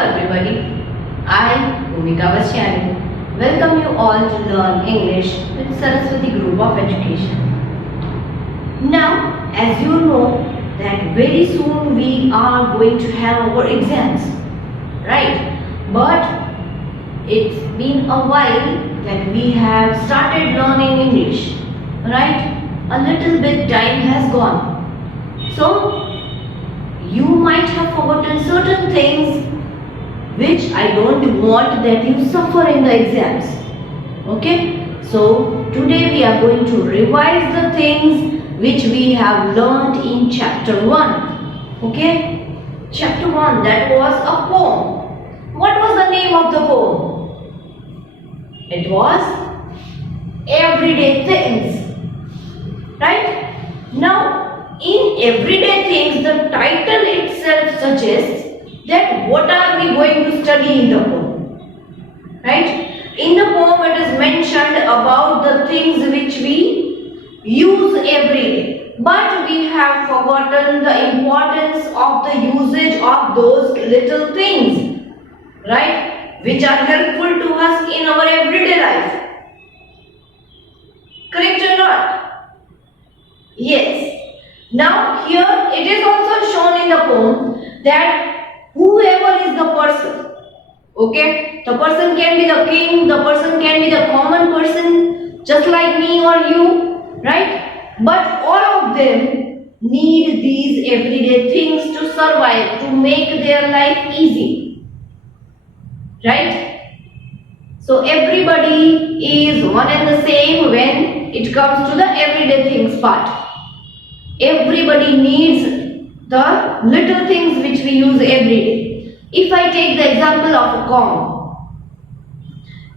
everybody, I, Bhumika Vasyani, welcome you all to learn English with Saraswati Group of Education. Now, as you know that very soon we are going to have our exams, right? But it's been a while that we have started learning English, right? A little bit time has gone. So, you might have forgotten certain things which I don't want that you suffer in the exams. Okay? So, today we are going to revise the things which we have learned in chapter 1. Okay? Chapter 1, that was a poem. What was the name of the poem? It was Everyday Things. Right? Now, in Everyday Things, the title itself suggests that what are we going to study in the poem. Right? In the poem it is mentioned about the things which we use every day. But we have forgotten the importance of the usage of those little things. Right? Which are helpful to us in our everyday life. Correct or not? Yes. Now here it is also shown in the poem that whoever is the person, okay, the person can be the king, the person can be the common person just like me or you, right? But all of them need these everyday things to survive, to make their life easy, right? So everybody is one and the same when it comes to the everyday things part. Everybody needs the little things which we use every day. If I take the example of a comb,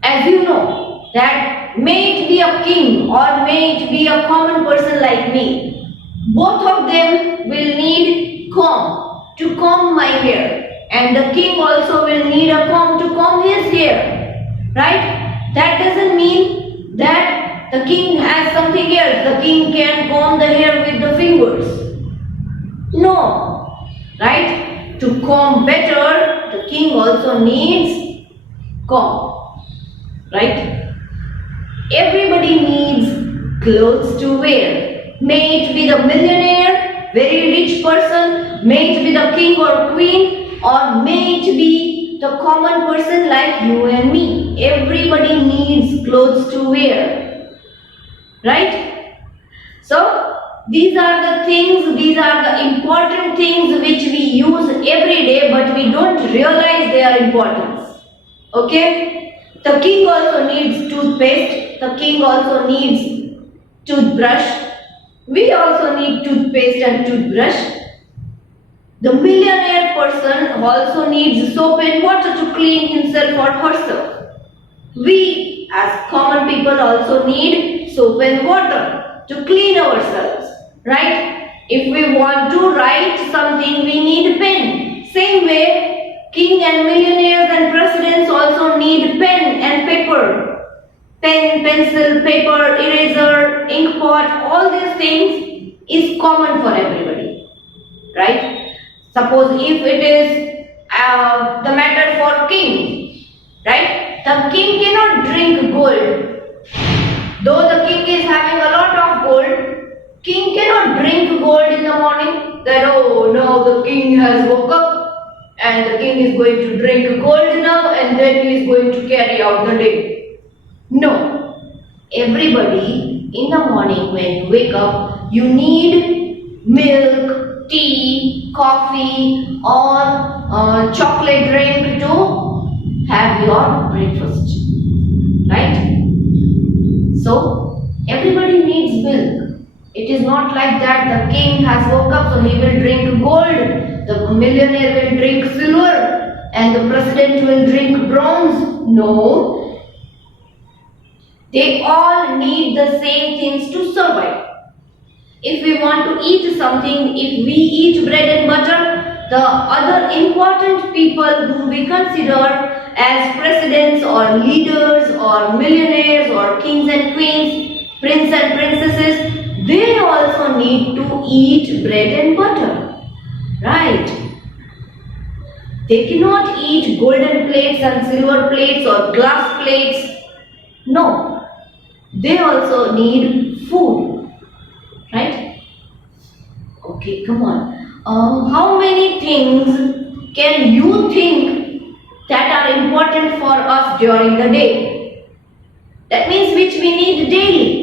as you know that may it be a king or may it be a common person like me, both of them will need comb to comb my hair, and the king also will need a comb to comb his hair, right? That doesn't mean that the king has something else. The king can comb the hair with the fingers. No. Right? To comb better, the king also needs comb. Right? Everybody needs clothes to wear. May it be the millionaire, very rich person, may it be the king or queen, or may it be the common person like you and me. Everybody needs clothes to wear. Right? So, these are the things, these are the important things which we use every day but we don't realize their importance. Okay? The king also needs toothpaste. The king also needs toothbrush. We also need toothpaste and toothbrush. The millionaire person also needs soap and water to clean himself or herself. We as common people also need soap and water to clean ourselves, right? If we want to write something, we need pen. Same way, king and millionaires and presidents also need pen and paper. Pen, pencil, paper, eraser, ink pot, all these things is common for everybody, right? Suppose if it is the matter for king, right? The king cannot drink gold. Though the king is having a lot of gold, king cannot drink gold in the morning. That, oh, now the king has woke up and the king is going to drink gold now and then he is going to carry out the day. No. Everybody in the morning when you wake up, you need milk, tea, coffee or chocolate drink to have your breakfast. Right? So, everybody needs milk. It is not like that the king has woke up so he will drink gold, the millionaire will drink silver and the president will drink bronze. No. They all need the same things to survive. If we want to eat something, if we eat bread and butter, the other important people whom we consider as presidents or leaders or millionaires or kings and queens, prince and princesses, they also need to eat bread and butter, right? They cannot eat golden plates and silver plates or glass plates. No, they also need food, right? Okay, come on. How many things can you think that are important for us during the day? That means which we need daily.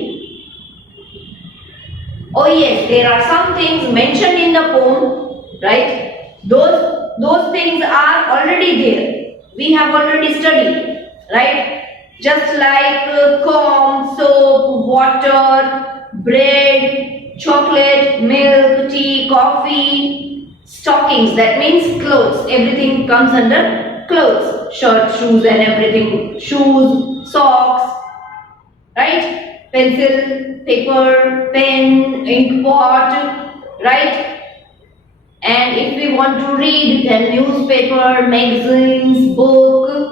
Oh yes, there are some things mentioned in the poem, right? Those things are already there. We have already studied, right? Just like comb, soap, water, bread, chocolate, milk, tea, coffee, stockings. That means clothes. Everything comes under clothes. Shirt, shoes, and everything. Shoes, socks, right? Pencil, paper, pen, ink pot, right? And if we want to read, then newspaper, magazines, book.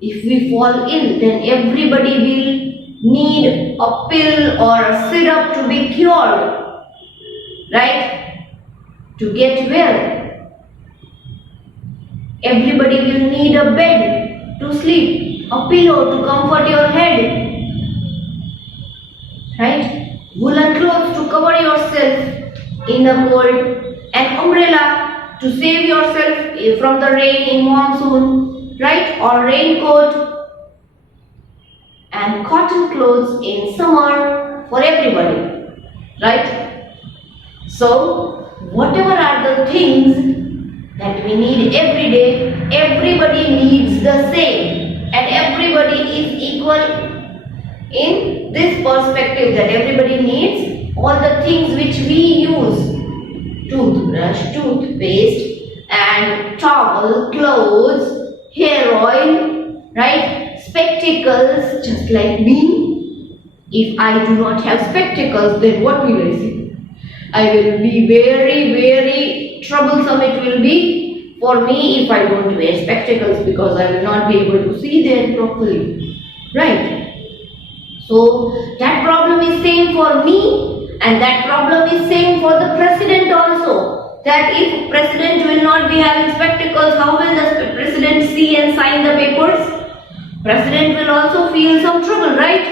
If we fall ill, then everybody will need a pill or a syrup to be cured, right? To get well. Everybody will need a bed to sleep, a pillow to comfort your head, right? Woolen clothes to cover yourself in the cold, an umbrella to save yourself from the rain in monsoon, right? Or raincoat, and cotton clothes in summer for everybody, right? So, whatever are the things that we need every day, everybody needs the same, and everybody is equal in this perspective, that everybody needs all the things which we use: toothbrush, toothpaste, and towel, clothes, hair oil, right? Spectacles, just like me. If I do not have spectacles, then what will I see? I will be very troublesome. It will be for me if I don't wear spectacles, because I will not be able to see them properly, right? So that problem is same for me, and that problem is same for the president also. That if president will not be having spectacles, how will the president see and sign the papers? President will also feel some trouble, right?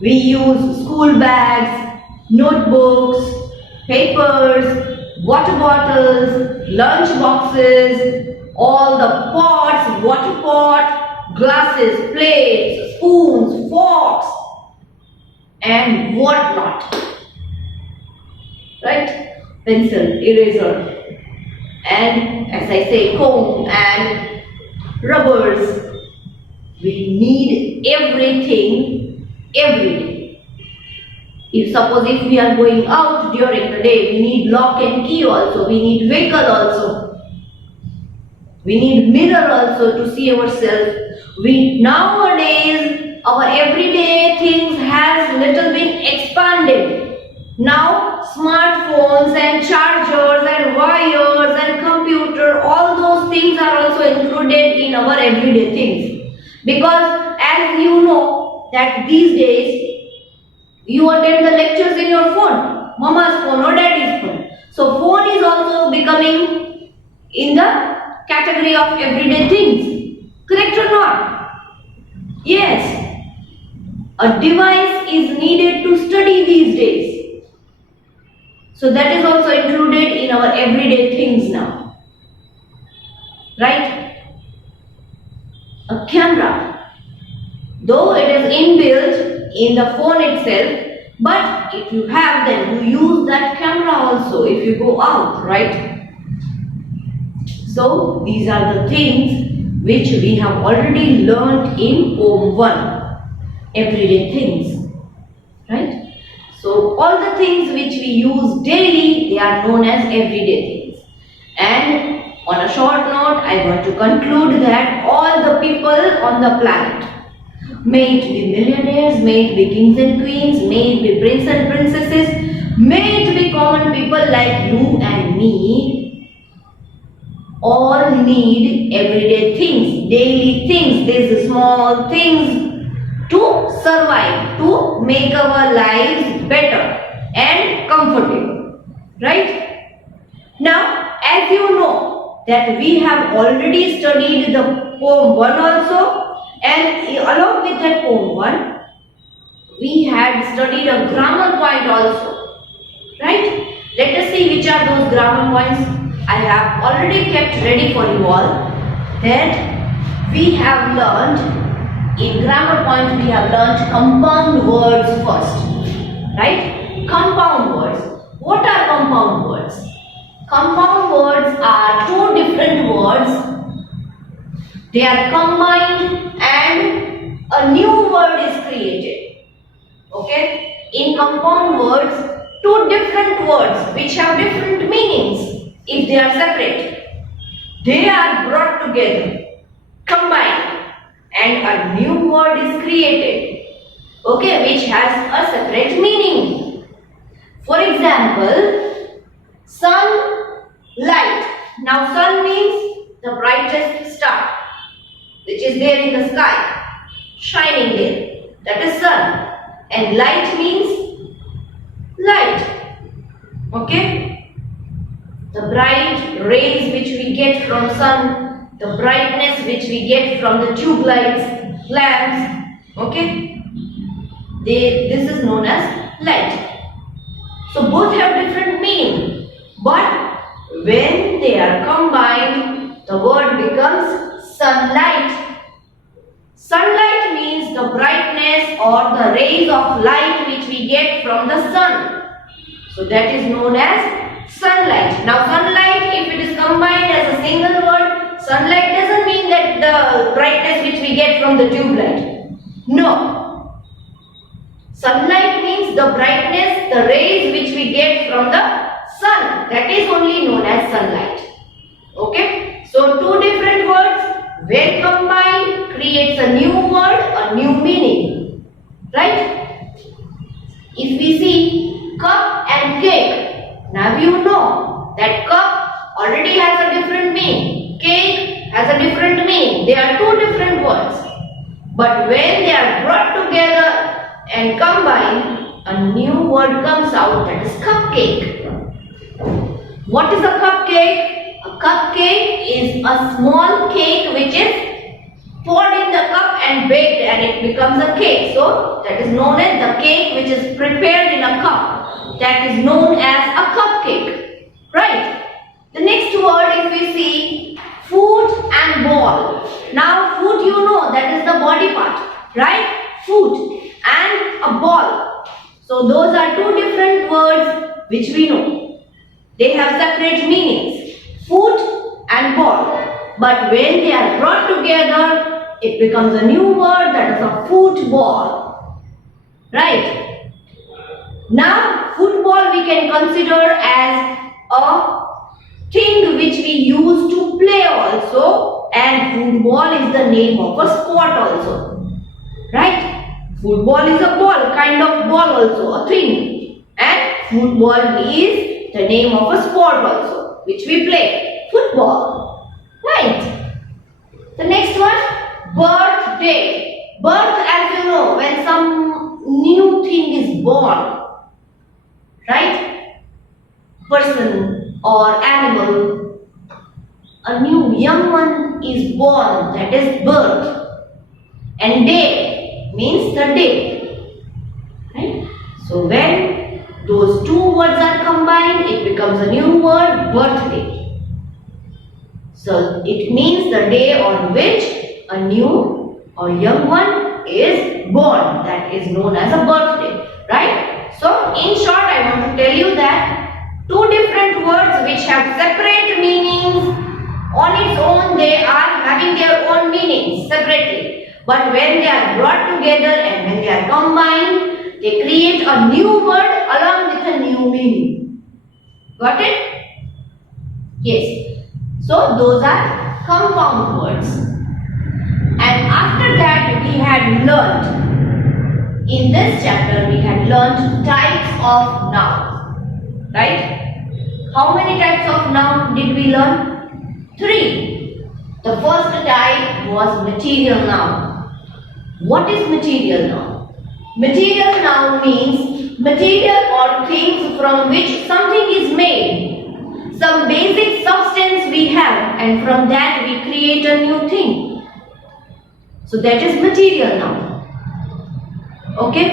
We use school bags, notebooks, papers, water bottles, lunch boxes, all the pots, water pot, glasses, plates, spoons, forks, and whatnot. Right? Pencil, eraser, and as I say, comb and rubbers. We need everything every day. If suppose if we are going out during the day, we need lock and key also, we need vehicle also, we need mirror also to see ourselves. We nowadays our everyday things has little bit expanded. Now smartphones and chargers and wires and computer, all those things are also included in our everyday things. Because as you know that these days you attend the lectures in your phone, mama's phone or daddy's phone. So phone is also becoming in the category of everyday things. Correct or not? Yes. A device is needed to study these days. So that is also included in our everyday things now. Right? A camera, though it is inbuilt in the phone itself, but if you have, then you use that camera also if you go out, right? So these are the things which we have already learned in Poem 1, everyday things, right? So all the things which we use daily, they are known as everyday things. And on a short note, I want to conclude that all the people on the planet, may it be millionaires, may it be kings and queens, may it be princes and princesses, may it be common people like you and me, all need everyday things, daily things, these small things to survive, to make our lives better and comfortable, right? Now, as you know that we have already studied the poem 1 also, and along with that poem 1, we had studied a grammar point also, right? Let us see which are those grammar points. I have already kept ready for you all. That we have learned, in grammar point we have learned compound words first, right? Compound words. What are compound words? Compound words are two different words. They are combined and a new word is created. Okay? In compound words, two different words which have different meanings if they are separate. They are brought together, combined, and a new word is created. Okay, which has a separate meaning. For example, sunlight. Now sun means the brightest star which is there in the sky, shining there. That is sun. And light means light. Okay? The bright rays which we get from sun, the brightness which we get from the tube lights, lamps. Okay? This is known as light. So both have different meaning, but when they are combined, the word becomes sunlight. Sunlight means the brightness or the rays of light which we get from the sun. So that is known as sunlight. Now sunlight, if it is combined as a single word, sunlight doesn't mean that the brightness which we get from the tube light. No. Sunlight means the brightness, the rays which we get from the sun. That is only known as sunlight. Okay? So two different words, when combined, creates a new word, a new meaning. Right? If we see cup and cake, now you know that cup already has a different meaning. Cake has a different meaning. They are two different words. But when they are brought together and combined, a new word comes out, that is cupcake. What is a cupcake? A cupcake is a small cake which is poured in the cup and baked and it becomes a cake. So that is known as the cake which is prepared in a cup. That is known as a cupcake. Right? The next word, if we see, foot and ball. Now foot, you know, that is the body part. Right? Foot and a ball. So those are two different words which we know. They have separate meanings. Foot and ball. But when they are brought together, it becomes a new word, that is a football. Right? Now football we can consider as a thing which we use to play also, and football is the name of a sport also. Right? Football is a ball, kind of ball also, a thing. And football is the name of a sport also, which we play. Football. Right. The next one, birthday. Birth, as you know, when some new thing is born. Right? Person or animal. A new young one is born, that is birth. And day means the day. Right? So when those two words are combined, it becomes a new word, birthday. So it means the day on which a new or young one is born. That is known as a birthday. Right? So in short, I want to tell you that two different words which have separate meanings on its own, they are having their own meanings separately. But when they are brought together and when they are combined, they create a new word along with a new meaning. Got it? Yes. So those are compound words. And after that we had learnt, in this chapter we had learnt types of noun. Right? How many types of noun did we learn? 3. The first type was material noun. What is material noun? Material noun means material or things from which something is made. some basic substance we have, and from that we create a new thing. So that is material noun. Okay?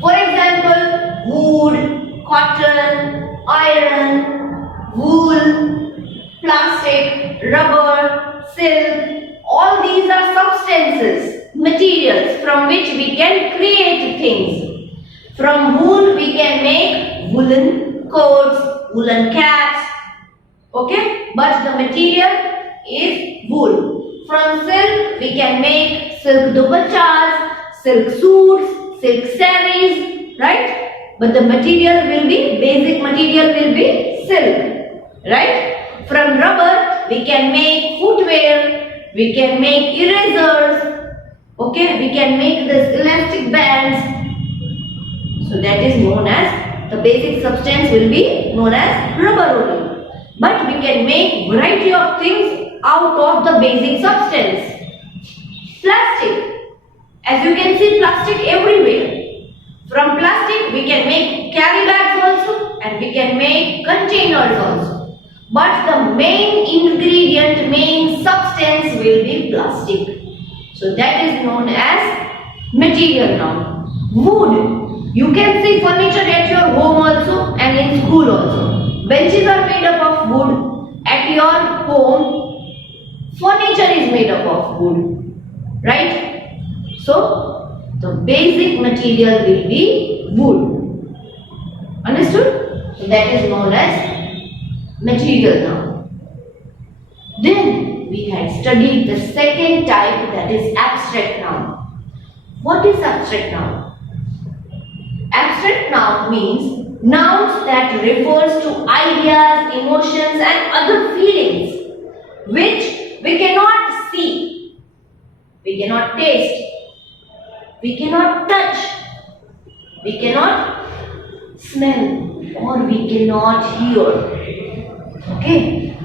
For example, wood, cotton, iron, wool, plastic, rubber, silk, all these are substances, materials from which we can create things. From wool we can make woolen coats, woolen caps, okay? But the material is wool. From silk we can make silk dupattas, silk suits, silk sarees, right? But the material will be, basic material will be silk, right? From rubber we can make footwear, we can make erasers, okay? We can make this elastic bands. So that is known as, the basic substance will be known as rubber only. But we can make variety of things out of the basic substance. Plastic. As you can see, plastic everywhere. From plastic we can make carry bags also, and we can make containers also. But the main ingredient, main substance will be plastic. So that is known as material noun. Wood. You can see furniture at your home also and in school also. Benches are made up of wood. At your home, furniture is made up of wood. Right? So, the basic material will be wood. Understood? So that is known as material noun. Then we had studied the second type, that is abstract noun. What is abstract noun? Abstract noun means nouns that refers to ideas, emotions and other feelings which we cannot see, we cannot taste, we cannot touch, we cannot smell, or we cannot hear. Okay?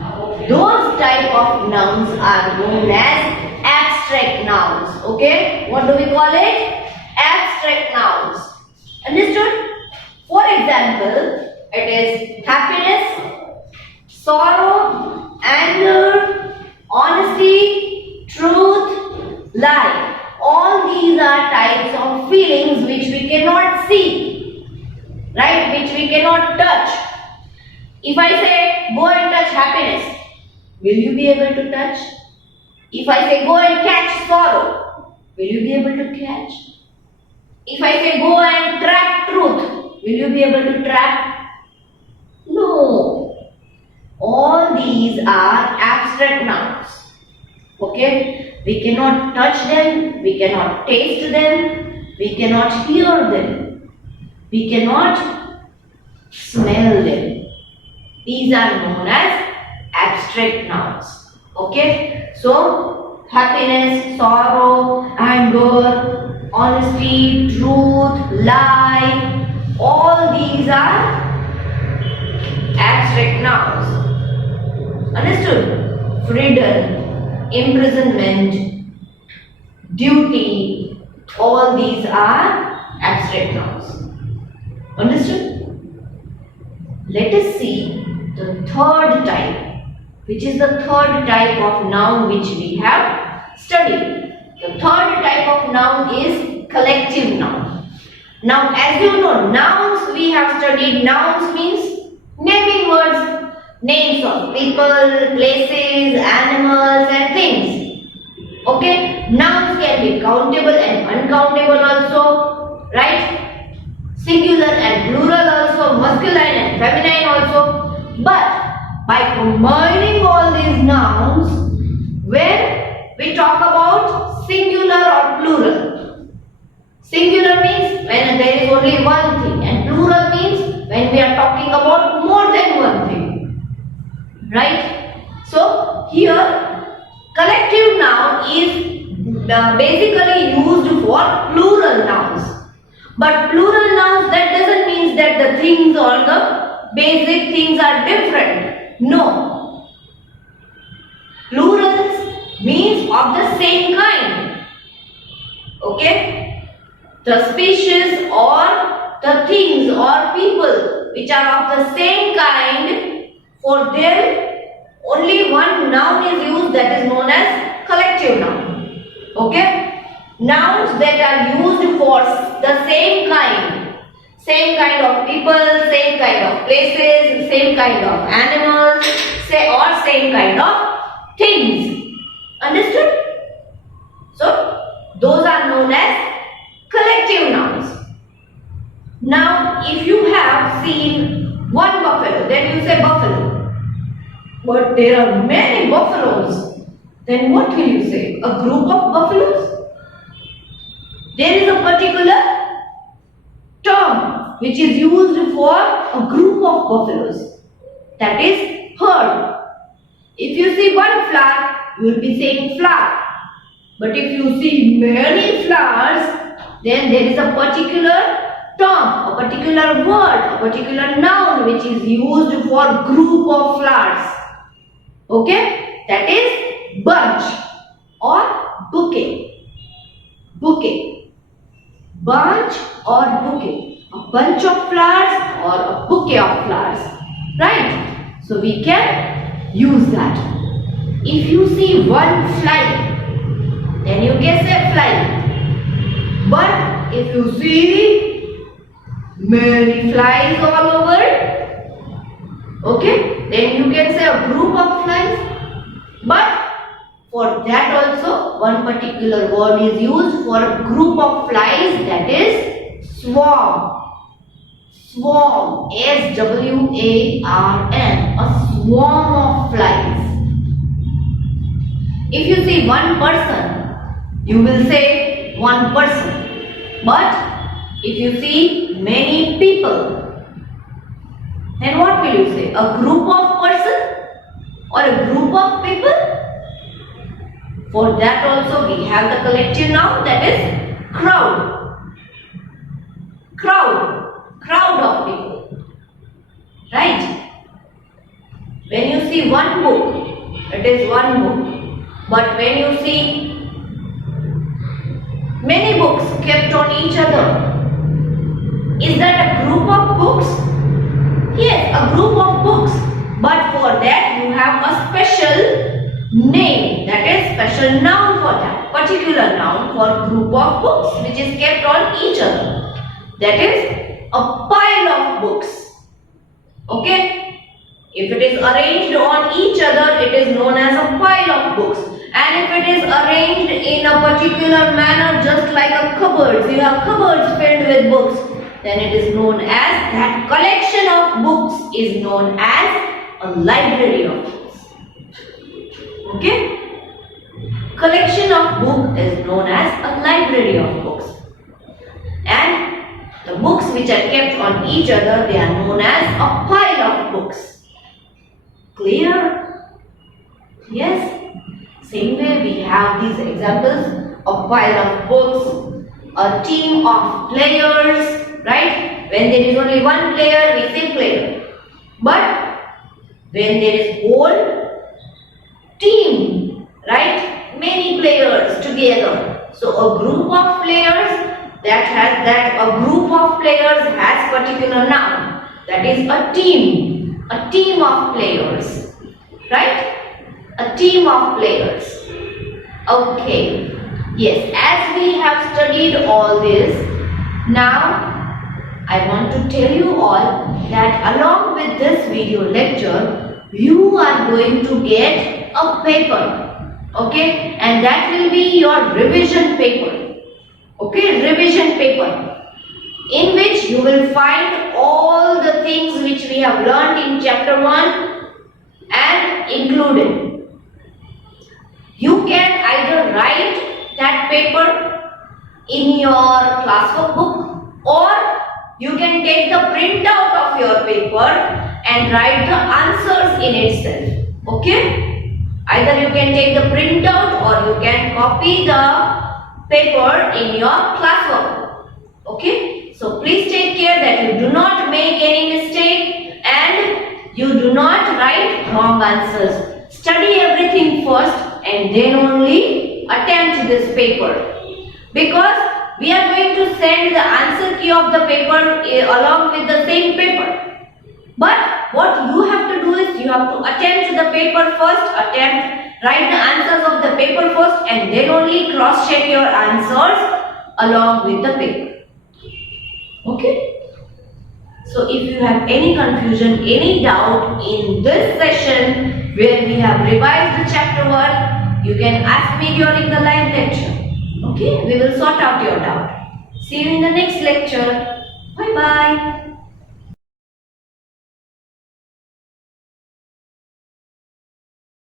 Those type of nouns are known as abstract nouns. Okay? What do we call it? Abstract nouns. Understood? For example, it is happiness, sorrow, anger, honesty, truth, lie. All these are types of feelings which we cannot see, right? Which we cannot touch. If I say go and touch happiness, will you be able to touch? If I say go and catch sorrow, will you be able to catch? If I say go and track truth, will you be able to track? No. All these are abstract nouns. Okay? We cannot touch them, we cannot taste them, we cannot hear them, we cannot smell them. These are known as abstract nouns. Okay? So, happiness, sorrow, anger, honesty, truth, lie, all these are abstract nouns. Understood? Freedom, imprisonment, duty, all these are abstract nouns. Understood? Let us see the third type, which is the third type of noun which we have studied. The third type of noun is collective noun. Now, as you know, nouns we have studied. Nouns means naming words, names of people, places, animals and things. Okay? Nouns can be countable and uncountable also, right? Singular and plural also, masculine and feminine also. But by combining all these nouns, when we talk about singular or plural. Singular means when there is only one thing, and plural means when we are talking about more than one thing. Right? So here collective noun is basically used for plural nouns. But plural nouns, that doesn't mean that the things or the basic things are different. No. Plurals means of the same kind. Okay? The species or the things or people which are of the same kind For them, only one noun is used, that is known as collective noun. Okay? Nouns that are used for the same kind of people, same kind of places, same kind of animals, or same kind of things. Understood? So, those are known as collective nouns. Now, if you have seen one buffalo, then you say buffalo. But there are many buffaloes. Then what will you say? A group of buffaloes? There is a particular term which is used for a group of buffaloes. That is herd. If you see one flower, you will be saying flower. But if you see many flowers, then there is a particular term, a particular word, a particular noun which is used for group of flowers. Okay? That is bunch or bouquet. Bouquet. Bunch or bouquet. A bunch of flowers or a bouquet of flowers. Right? So we can use that. If you see one fly, then you can say fly. But if you see many flies all over, okay, then you can say a group of flies. But for that also one particular word is used for a group of flies, that is swarm. Swarm, S-W-A-R-M, a swarm of flies. If you see one person, you will say one person. But if you see many people, then what will you say? A group of person or a group of people? For that also we have the collective noun, that is crowd. Crowd of people. Right? When you see one book, it is one book. But when you see many books kept on each other, is that a group of books? Yes, a group of books. But for that you have a special name, that is special noun for that. Particular noun for group of books which is kept on each other. That is a pile of books. Okay? If it is arranged on each other, it is known as a pile of books. And if it is arranged in a particular manner, just like a cupboard, you have cupboards filled with books, then it is known as, that collection of books is known as a library of books. Okay? Collection of books is known as a library of books. And the books which are kept on each other, they are known as a pile of books. Clear? Yes? Same way we have these examples, a pile of books, a team of players, right? When there is only one player, we say player. But when there is whole team, right? Many players together. So a group of players a group of players has particular noun. That is a team of players, right? A team of players. Okay. Yes, as we have studied all this, now I want to tell you all that along with this video lecture, you are going to get a paper. Okay? And that will be your revision paper. Okay? Revision paper. In which you will find all the things which we have learned in chapter 1 and included. You can either write that paper in your classwork book, or you can take the printout of your paper and write the answers in itself. Okay? Either you can take the printout or you can copy the paper in your classwork book. Okay? So please take care that you do not make any mistake and you do not write wrong answers. Study everything first and then only attempt this paper, because we are going to send the answer key of the paper along with the same paper. But what you have to do is you have to attempt to the paper first, write the answers of the paper first, and then only cross check your answers along with the paper. Okay? So if you have any confusion, any doubt in this session where we have revised the chapter 1, you can ask me during the live lecture. Okay? We will sort out your doubt. See you in the next lecture. Bye bye.